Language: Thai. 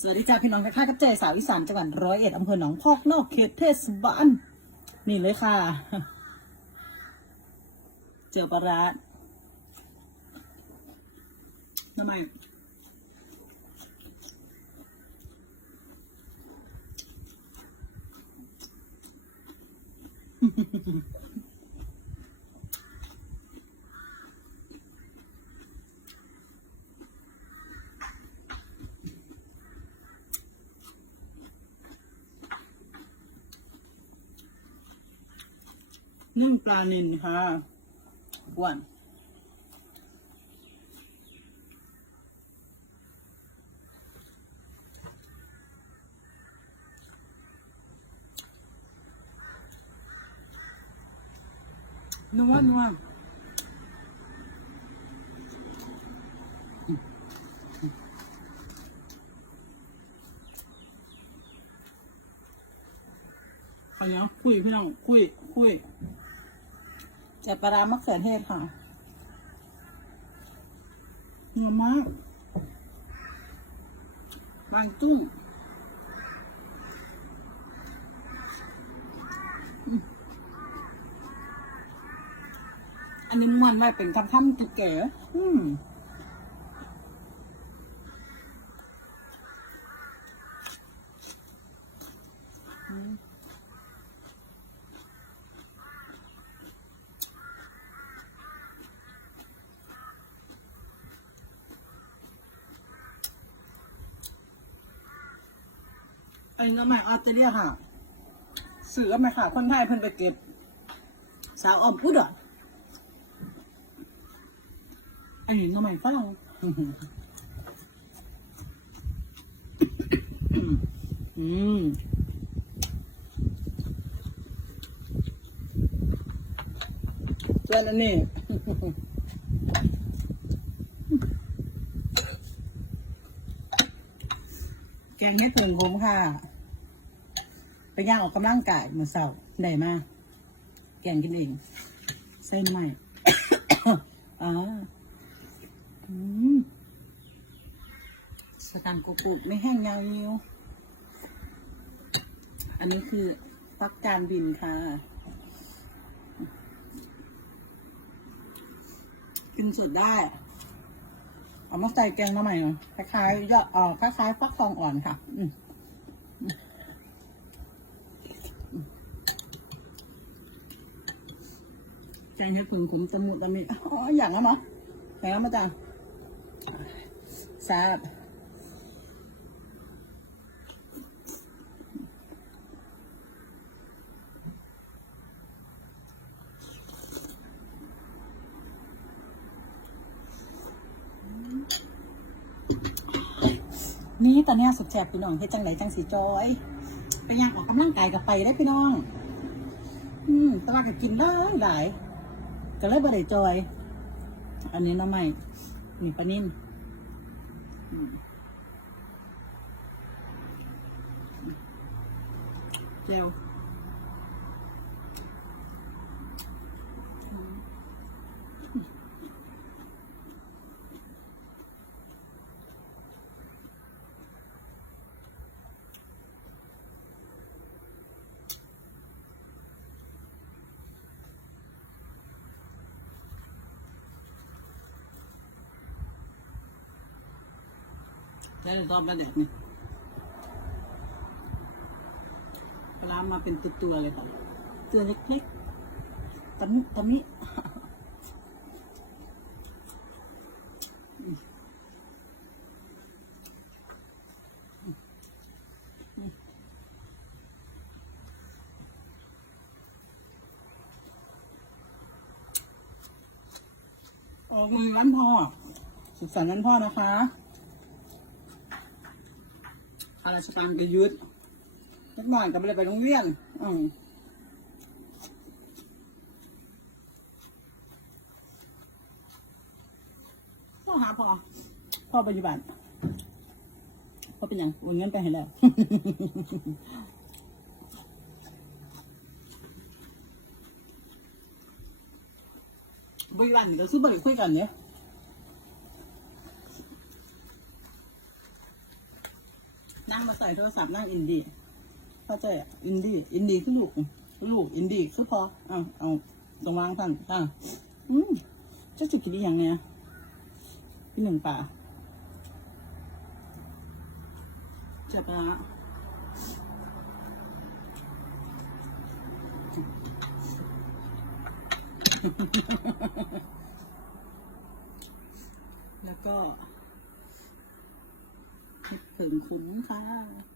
สวัสดีจ้าพี่น้องทักทากับเจสาวอีสานจังหวัดร้อยเอ็ดอำเภอหนองพอกนอกเขตเทศบาลนี่เลยค่ะ เจอปลาร้าทำไม นึ่งปลานิลค่ะอ้วนนัวนัวขยันคุยพี่น้องคุยคุย จะปลาร้ามะเขือเทศค่ะเนื้อมากบางจุ้งอันนี้มันไว้เป็นคำทำตุ๊กแกอืม ไอ้น้ำมันออสเตรเลียค่ะเสือไหมค่ะ คนไทยเพิ่นไปเก็บ สาวออมพุดอะไอันนี้ทำไมฝรั่งอืมส่วนอันนี้แกงเม็ดเพิงผมค่ะ ไปย่างออกกำลังกายเมื่อเช้าได้มาแกงกินเองเส้นใหม่อ่าอืมสกันกรุบๆไม่แห้งยาวนิ้ว อันนี้คือฟักจานบินค่ะ กินสุดได้ เอามาใส่แกงมาใหม่คล้ายๆยอดอ่อคล้ายๆฟักทองอ่อนค่ะ อืม แกงให้ผึ่งขุมตะมุตะมิอ๋ออย่างนั้นเนาะแกงมาจ้ะแซ่บนี่ตอนนี้สุดแสบพี่น้องเฮ็ดจังไหนจังสีจอยไปย่างออกกำลังกายกับไปได้พี่น้อง อืมตลาดก็กินได้หลาย ก็เลยบ่ได้จอย อันนี้น้ำใหม่มีปลานิ่นอืมเจล แล้วจะตอบมาแดดนี่ปลามาเป็นตัวๆเลยค่ะตัวเล็กๆตะมุตะมิออกมือวันพ่อสุขสันต์วันพ่อนะคะ ข้าราชการก็ยึดนักหน่อยก็ไม่ได้ไปโรงเรียนอืมพ่อหาพ่อพ่อปัจจุบันพ่อเป็นยังโอนเงินไปให้แล้วปัจจุบันก็คือบริคุยกันเนี่ย อ นั่งมา ใส่โทรศัพท์นั่งอินดี้เข้าใจอะอินดี้อินดี้คือลูกลูกอินดี้คือพอเอาเอาตรงวางท่านตั้งอืมจะจุกินอีหยังเนี่ยพี่หนึ่งป่าเจ็บปะแล้วก็ คิดถึงคุณค่ะ